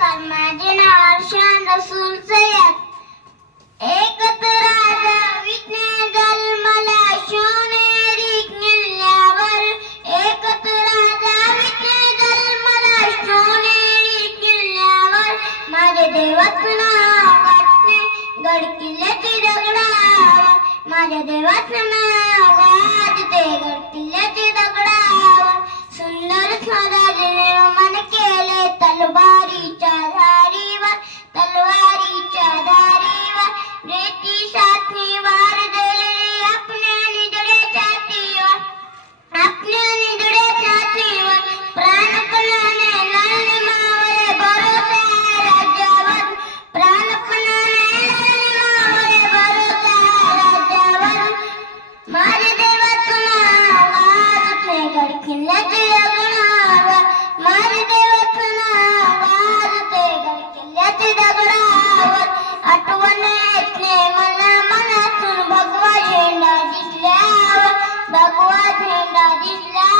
नमस्कार माझे नाव अर्शान एकत्र राजा विज्ञान जन्मला किल्ल्यावर. एकत्र राजा विज्ञान जन्मला किल्ल्यावर. माझे देवाचं नाव वाटते गड किल्ल्याची दगडावर. माझ्या देवाचं नाव वाटते गड किल्ल्याची भगवा झेंडा दिसल्यावर भगवा झेंडा दिसला